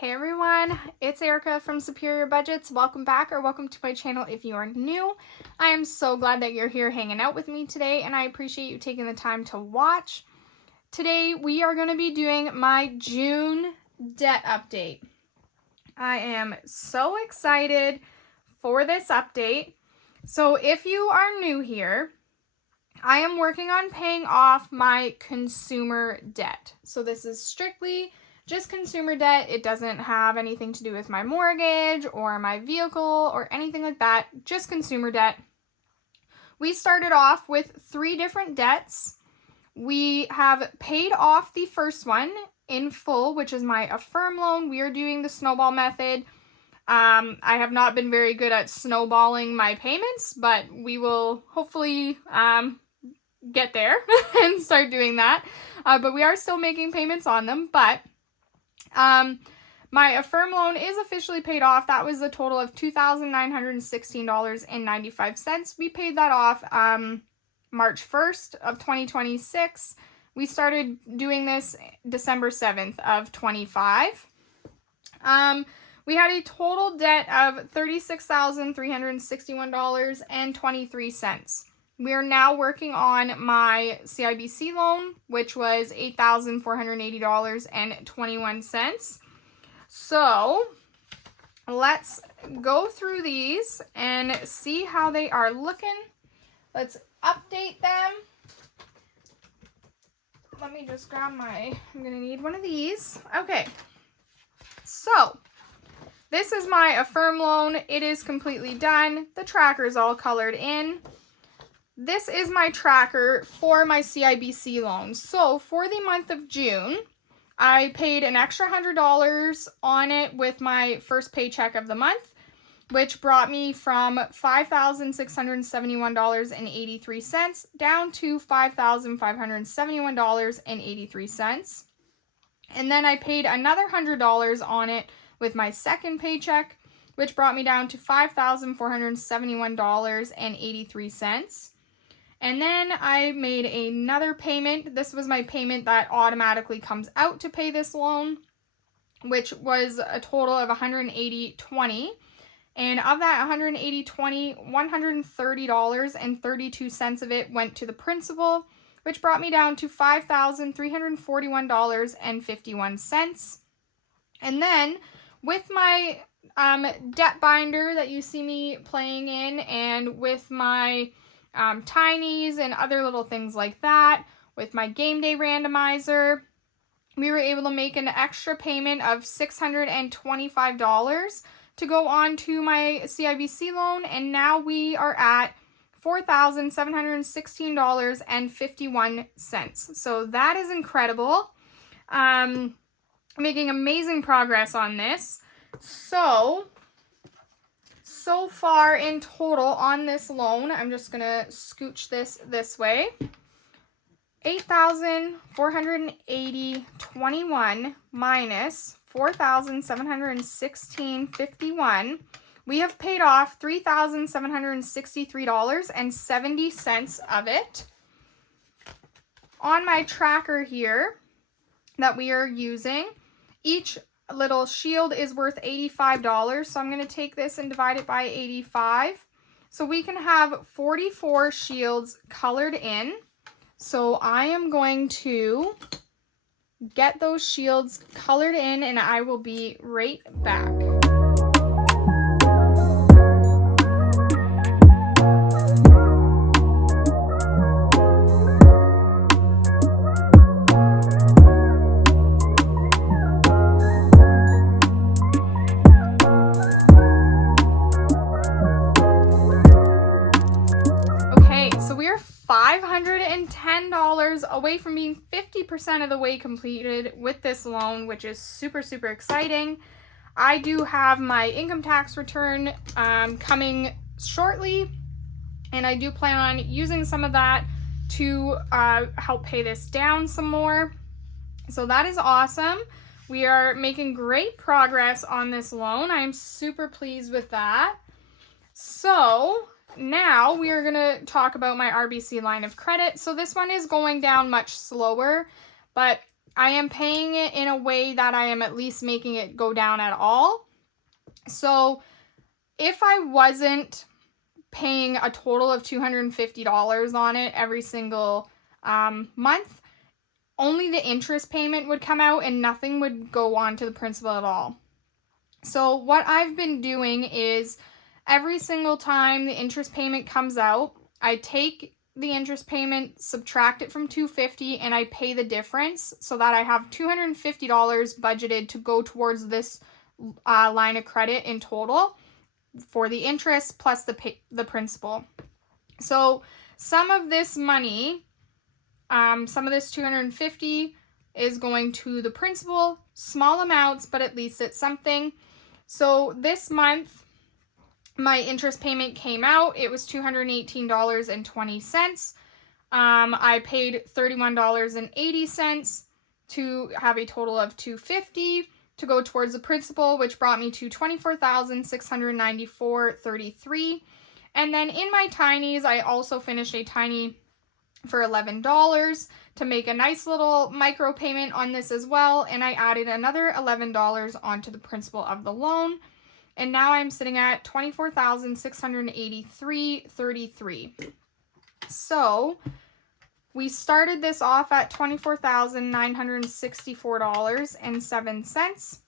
Hey everyone, it's Erica from Superior Budgets. Welcome back or welcome to my channel if you are new. I am so glad that you're here hanging out with me today and I appreciate you taking the time to watch. Today we are going to be doing my June debt update. I am so excited for this update. So if you are new here, I am working on paying off my consumer debt. So this is strictly just consumer debt. It doesn't have anything to do with my mortgage or my vehicle or anything like that, just consumer debt. We started off with 3 different debts. We have paid off the first one in full, which is my Affirm loan. We are doing the snowball method. I have not been very good at snowballing my payments, but we will hopefully get there and start doing that. But we are still making payments on them, but my Affirm loan is officially paid off. That was a total of $2,916.95. We paid that off March 1st of 2026. We started doing this December 7th of 25. We had a total debt of $36,361.23. We are now working on my CIBC loan, which was $8,480.21. So let's go through these and see how they are looking. Let's update them. Let me just grab I'm going to need one of these. Okay, so this is my Affirm loan. It is completely done. The tracker is all colored in. This is my tracker for my CIBC loan. So for the month of June, I paid an extra $100 on it with my first paycheck of the month, which brought me from $5,671.83 down to $5,571.83. And then I paid another $100 on it with my second paycheck, which brought me down to $5,471.83. And then I made another payment. This was my payment that automatically comes out to pay this loan, which was a total of $180.20. And of that $180.20, $130.32 of it went to the principal, which brought me down to $5,341.51. And then with my debt binder that you see me playing in, and with my Tinies and other little things like that, with my game day randomizer, we were able to make an extra payment of $625 to go on to my CIBC loan, and now we are at $4,716.51. So that is incredible. Making amazing progress on this. So far in total on this loan, I'm just going to scooch this way, $8,480.21 minus $4,716.51. We have paid off $3,763.70 of it. On my tracker here that we are using, each little shield is worth $85, so I'm going to take this and divide it by 85. So we can have 44 shields colored in. So I am going to get those shields colored in and I will be right back. $510 away from being 50% of the way completed with this loan, which is super, super exciting. I do have my income tax return coming shortly, and I do plan on using some of that to help pay this down some more. So that is awesome. We are making great progress on this loan. I am super pleased with that. So now we are going to talk about my RBC line of credit. So this one is going down much slower, but I am paying it in a way that I am at least making it go down at all. So if I wasn't paying a total of $250 on it every single month, only the interest payment would come out and nothing would go on to the principal at all. So what I've been doing is every single time the interest payment comes out, I take the interest payment, subtract it from $250, and I pay the difference so that I have $250 budgeted to go towards this line of credit in total for the interest plus the principal. So some of this money, some of this $250 is going to the principal, small amounts, but at least it's something. So this month, my interest payment came out. It was $218.20. I paid $31.80 to have a total of $250 to go towards the principal, which brought me to $24,694.33. And then in my tinies, I also finished a tiny for $11 to make a nice little micro payment on this as well, and I added another $11 onto the principal of the loan, and now I'm sitting at $24,683.33. So we started this off at $24,964.07.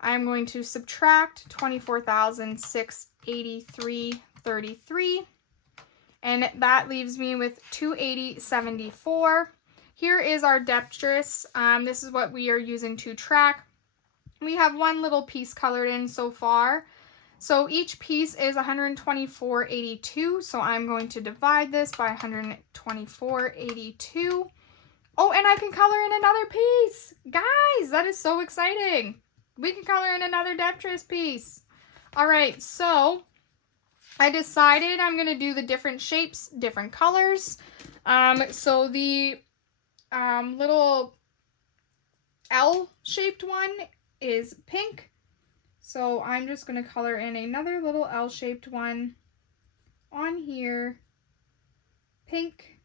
I'm going to subtract $24,683.33. And that leaves me with $280.74. Here is our debtress. This is what we are using to track. We have one little piece colored in so far. So each piece is $124.82. So I'm going to divide this by $124.82. Oh, and I can color in another piece. Guys, that is so exciting. We can color in another debtress piece. All right, so I decided I'm going to do the different shapes, different colors. So the little L-shaped one is pink. So I'm just going to color in another little L-shaped one on here, pink.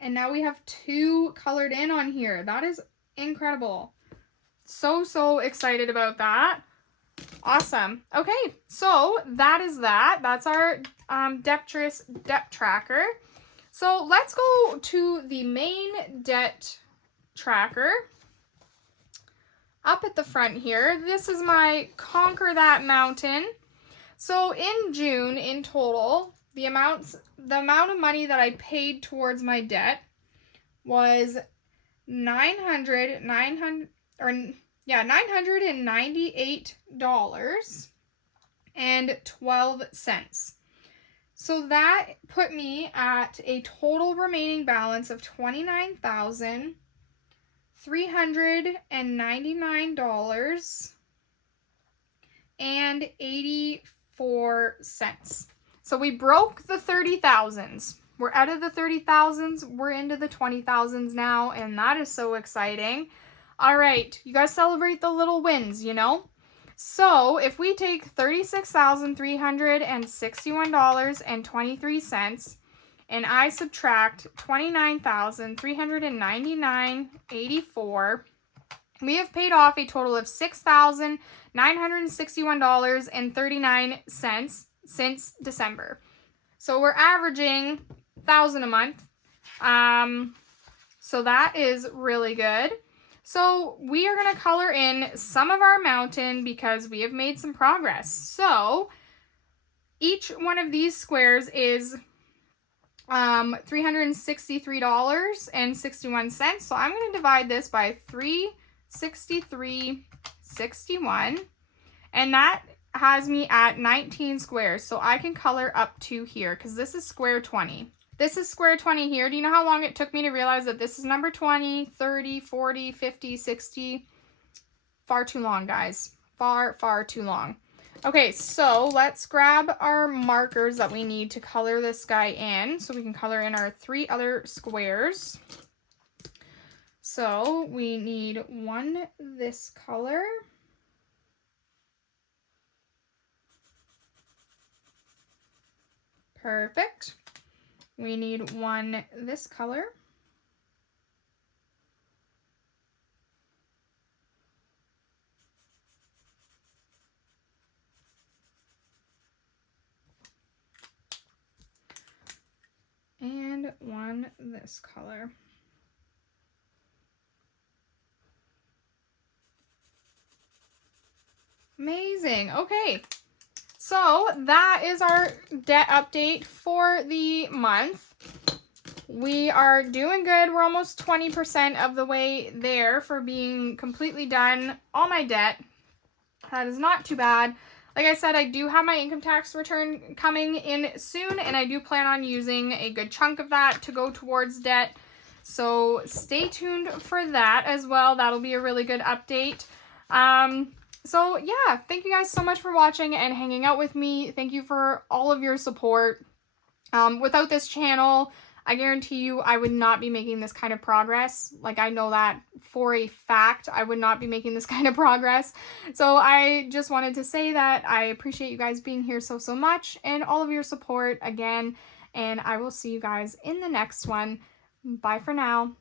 And now we have two colored in on here. That is incredible. So excited about that. Awesome. Okay, so that is that. That's our debtress debt tracker. So let's go to the main debt tracker. Up at the front here, this is my Conquer That Mountain. So in June, in total, the amount of money that I paid towards my debt was $998.12. So that put me at a total remaining balance of $29,399.84. So we broke the 30,000s. We're out of the 30,000s. We're into the 20,000s now, and that is so exciting. All right, you guys celebrate the little wins, you know? So if we take $36,361.23 and I subtract $29,399.84, we have paid off a total of $6,961.39 since December. So we're averaging $1,000 a month. So that is really good. So we are going to color in some of our mountain because we have made some progress. So each one of these squares is $363.61. So I'm going to divide this by 363.61, and that has me at 19 squares. So I can color up to here because this is square 20. This is square 20 here. Do you know how long it took me to realize that this is number 20, 30, 40, 50, 60? Far too long, guys. Far too long. Okay, so let's grab our markers that we need to color this guy in so we can color in our 3 other squares. So we need one this color. Perfect. We need one this color. and one this color. Amazing. Okay. So that is our debt update for the month. We are doing good. We're almost 20% of the way there for being completely done all my debt. That is not too bad. Like I said, I do have my income tax return coming in soon, and I do plan on using a good chunk of that to go towards debt. So stay tuned for that as well. That'll be a really good update. So yeah, thank you guys so much for watching and hanging out with me. Thank you for all of your support. Without this channel, I guarantee you I would not be making this kind of progress. Like, I know that for a fact. I would not be making this kind of progress. So I just wanted to say that I appreciate you guys being here so much and all of your support again. And I will see you guys in the next one. Bye for now.